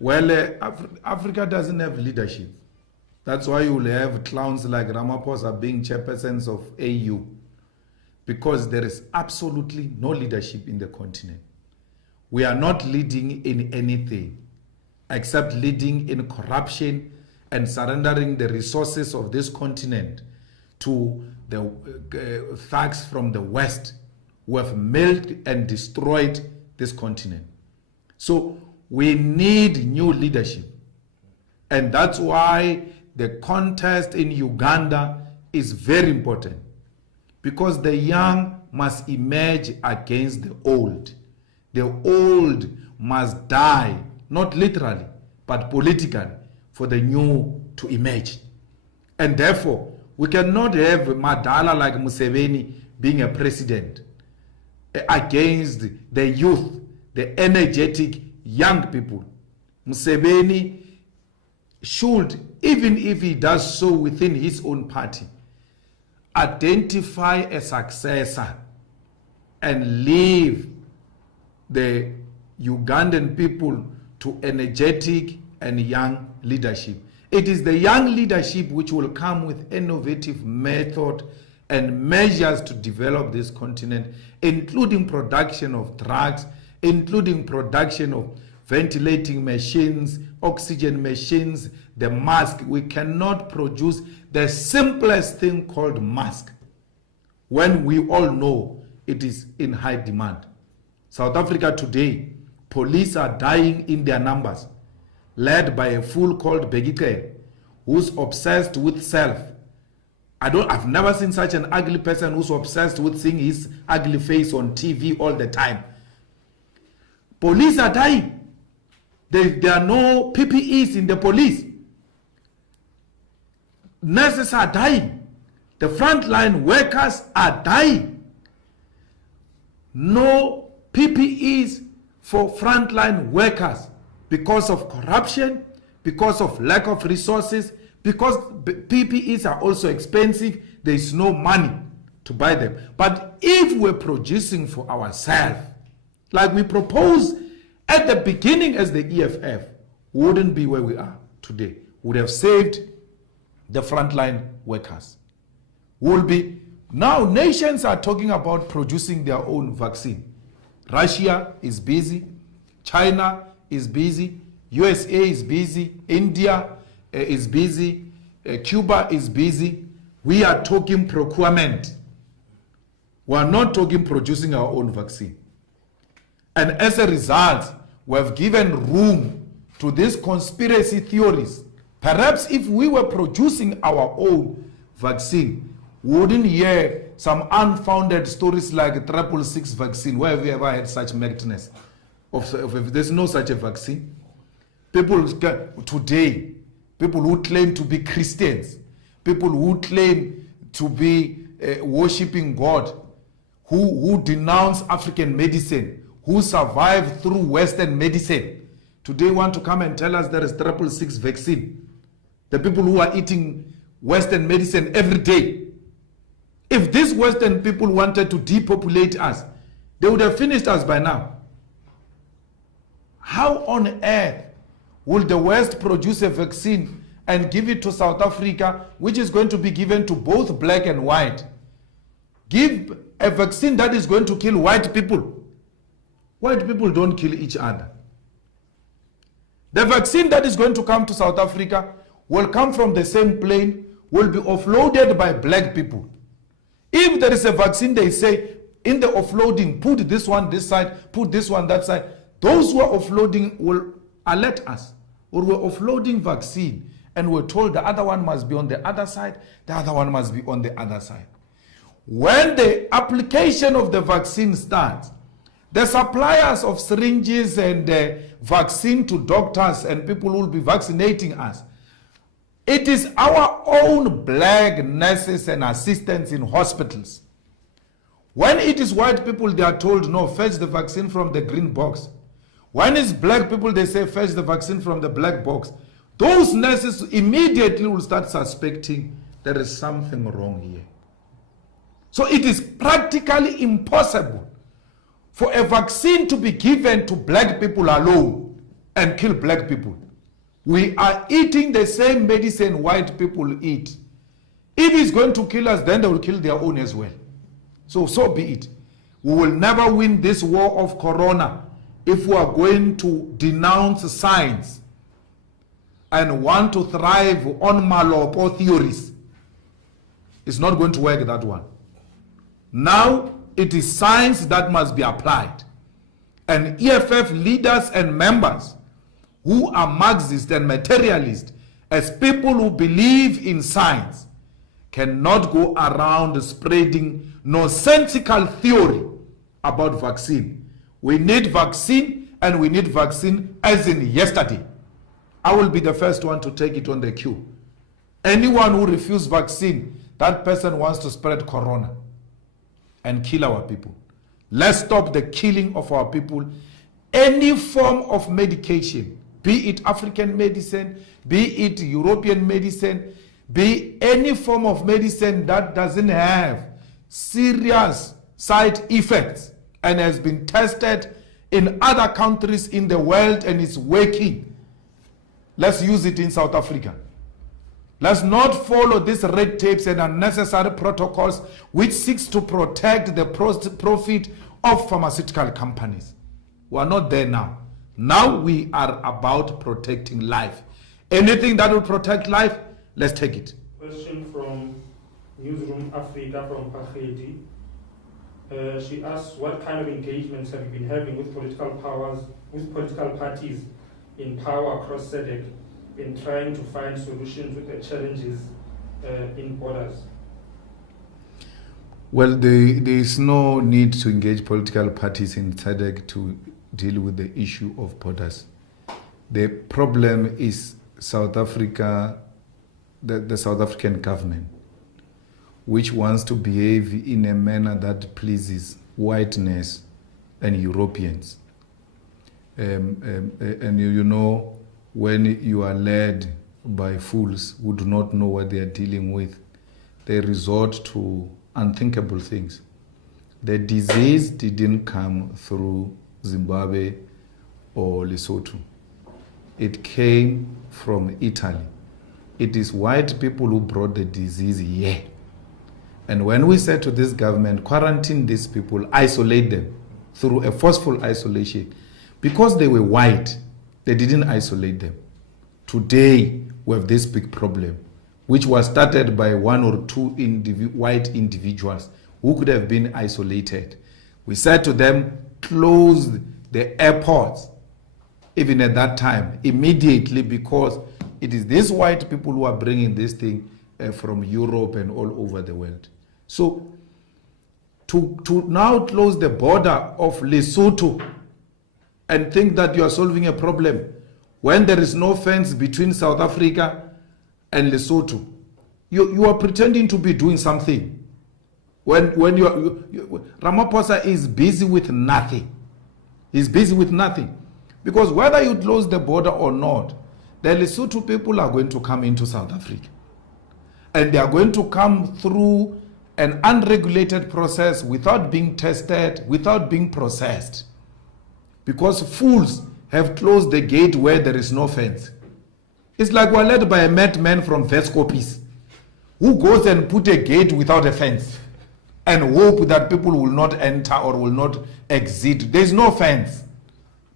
Well, Africa doesn't have leadership. That's why you will have clowns like Ramaphosa being chairpersons of AU, because there is absolutely no leadership in the continent. We are not leading in anything except leading in corruption and surrendering the resources of this continent to the thugs from the West who have milked and destroyed this continent. So we need new leadership. And that's why the contest in Uganda is very important, because the young must emerge against the old. The old must die, not literally, but politically, for the new to emerge. And therefore, we cannot have Madala like Museveni being a president against the youth, the energetic young people. Museveni should, even if he does so within his own party, identify a successor and leave the Ugandan people to energetic and young leadership. It is the young leadership which will come with innovative method and measures to develop this continent, including production of drugs, including production of ventilating machines, oxygen machines, the mask. We cannot produce the simplest thing called mask when we all know it is in high demand. South Africa today, police are dying in their numbers, led by a fool called Begike, who's obsessed with self. I've never seen such an ugly person who's obsessed with seeing his ugly face on TV all the time. Police are dying. There are no PPEs in the police. Nurses are dying. The frontline workers are dying. No PPEs for frontline workers because of corruption, because of lack of resources, because PPEs are also expensive. There is no money to buy them. But if we're producing for ourselves, like we propose at the beginning as the EFF, we wouldn't be where we are today. We would have saved the frontline workers. Will be now nations are talking about producing their own vaccine. Russia is busy, China is busy, USA is busy, India is busy, Cuba is busy. We are talking procurement. We are not talking producing our own vaccine. And as a result, we have given room to these conspiracy theories. Perhaps if we were producing our own vaccine, we wouldn't hear some unfounded stories like 666 vaccine. Where have you ever had such madness? There's no such a vaccine. People today, people who claim to be Christians, people who claim to be worshipping God, who denounce African medicine, who survive through Western medicine, today want to come and tell us there is 666 vaccine. The people who are eating Western medicine every day. If these Western people wanted to depopulate us, they would have finished us by now. How on earth will the West produce a vaccine and give it to South Africa, which is going to be given to both black and white? Give a vaccine that is going to kill white people. White people don't kill each other. The vaccine that is going to come to South Africa will come from the same plane, will be offloaded by black people. If there is a vaccine, they say, in the offloading, put this one this side, put this one that side. Those who are offloading will alert us. Or we're offloading vaccine, and we're told the other one must be on the other side, the other one must be on the other side. When the application of the vaccine starts, the suppliers of syringes and vaccine to doctors and people who will be vaccinating us, it is our own black nurses and assistants in hospitals. When it is white people, they are told, no, fetch the vaccine from the green box. When it's black people, they say, fetch the vaccine from the black box. Those nurses immediately will start suspecting there is something wrong here. So it is practically impossible for a vaccine to be given to black people alone. and kill black people. We are eating the same medicine white people eat. If it's going to kill us, then they will kill their own as well. So be it. We will never win this war of corona if we are going to denounce science and want to thrive on malopo theories. It's not going to work, that one. Now, it is science that must be applied. And EFF leaders and members who are Marxists and materialists, as people who believe in science, cannot go around spreading nonsensical theory about vaccine. We need vaccine, and we need vaccine as in yesterday. I will be the first one to take it on the queue. Anyone who refuses vaccine, that person wants to spread corona and kill our people. Let's stop the killing of our people. Any form of medication, be it African medicine, be it European medicine, be any form of medicine that doesn't have serious side effects and has been tested in other countries in the world and is working. Let's use it in South Africa. Let's not follow these red tapes and unnecessary protocols which seeks to protect the profit of pharmaceutical companies. We are not there now. Now we are about protecting life. Anything that will protect life, let's take it. Question from Newsroom Africa from Pachedi. She asks, what kind of engagements have you been having with political parties in power across SADC in trying to find solutions with the challenges in borders? Well, there is no need to engage political parties in SADC to deal with the issue of borders. The problem is South Africa, the South African government, which wants to behave in a manner that pleases whiteness and Europeans. And you know, when you are led by fools who do not know what they are dealing with, they resort to unthinkable things. The disease didn't come through Zimbabwe or Lesotho. It came from Italy. It is white people who brought the disease here. And when we said to this government, quarantine these people, isolate them through a forceful isolation, because they were white, they didn't isolate them. Today, we have this big problem, which was started by one or two white individuals who could have been isolated. We said to them, close the airports, even at that time, immediately, because it is these white people who are bringing this thing from Europe and all over the world. So, to now close the border of Lesotho and think that you are solving a problem when there is no fence between South Africa and Lesotho, you are pretending to be doing something. When Ramaphosa is busy with nothing. He's busy with nothing. Because whether you close the border or not, the Lesotho people are going to come into South Africa. And they are going to come through an unregulated process without being tested, without being processed. Because fools have closed the gate where there is no fence. It's like we're led by a madman from Vescopis who goes and put a gate without a fence and hope that people will not enter or will not exit. There's no fence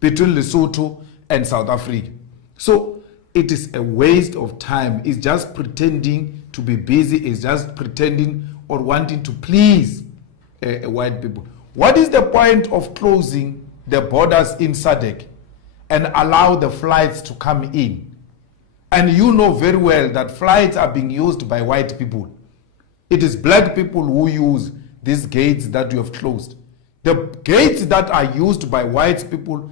between Lesotho and South Africa. So it is a waste of time. It's just pretending to be busy. It's just pretending or wanting to please white people. What is the point of closing the borders in SADC and allow the flights to come in? And you know very well that flights are being used by white people. It is black people who use these gates that you have closed. The gates that are used by white people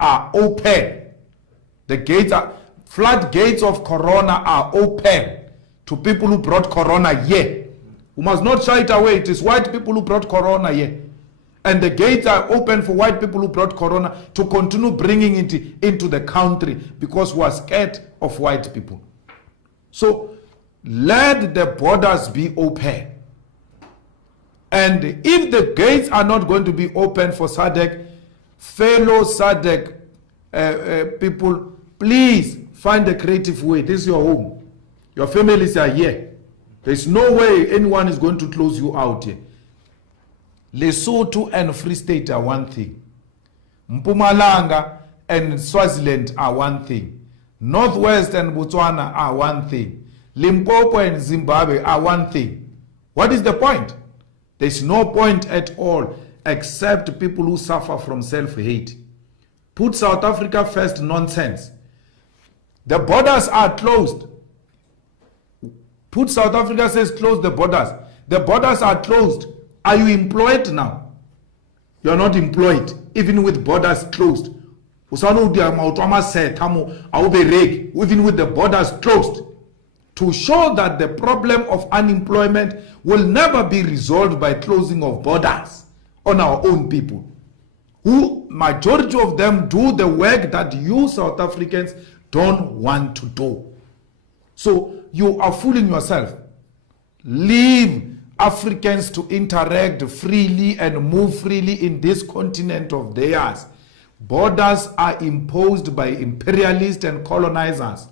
are open. The gates are, floodgates of corona are open to people who brought corona here. We must not shy it away. It is white people who brought corona here. And the gates are open for white people who brought corona to continue bringing it into the country because we are scared of white people. So let the borders be open. And if the gates are not going to be open for SADC, fellow SADC people, please find a creative way. This is your home. Your families are here. There's no way anyone is going to close you out here. Lesotho and Free State are one thing. Mpumalanga and Swaziland are one thing. Northwest and Botswana are one thing. Limpopo and Zimbabwe are one thing. What is the point? There's no point at all except people who suffer from self-hate. Put South Africa first nonsense. The borders are closed. Put South Africa says close the borders. The borders are closed. Are you employed now? You are not employed, even with borders closed. Even with the borders closed. To show that the problem of unemployment will never be resolved by closing of borders on our own people, who majority of them do the work that you South Africans don't want to do. So you are fooling yourself. Leave Africans to interact freely and move freely in this continent of theirs. Borders are imposed by imperialists and colonizers.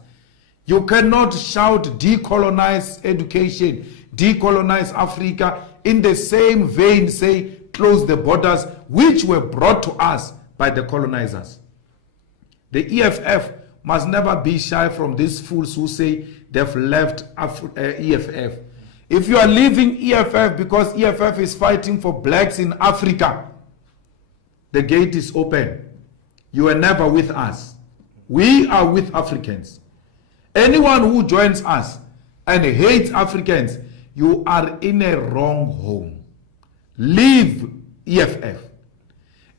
You cannot shout decolonize education, decolonize Africa, in the same vein say close the borders which were brought to us by the colonizers. The EFF must never be shy from these fools who say they've left EFF. If you are leaving EFF because EFF is fighting for blacks in Africa, the gate is open. You are never with us. We are with Africans. Anyone who joins us and hates Africans, you are in a wrong home. Leave EFF.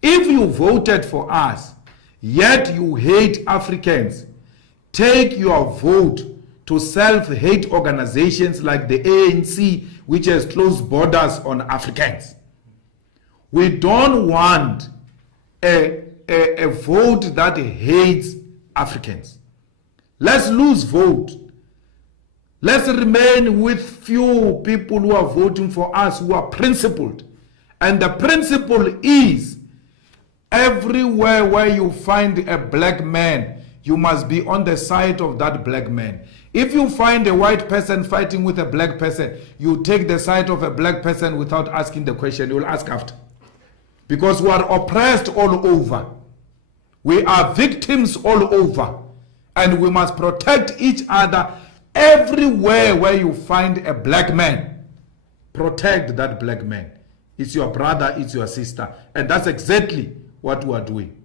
If you voted for us, yet you hate Africans, take your vote to self-hate organizations like the ANC, which has closed borders on Africans. We don't want a vote that hates Africans. Let's lose vote. Let's remain with few people who are voting for us who are principled. And the principle is, everywhere where you find a black man, you must be on the side of that black man. If you find a white person fighting with a black person, you take the side of a black person without asking the question. You will ask after. Because we are oppressed all over. We are victims all over. And we must protect each other everywhere where you find a black man. Protect that black man. It's your brother, it's your sister. And that's exactly what we are doing.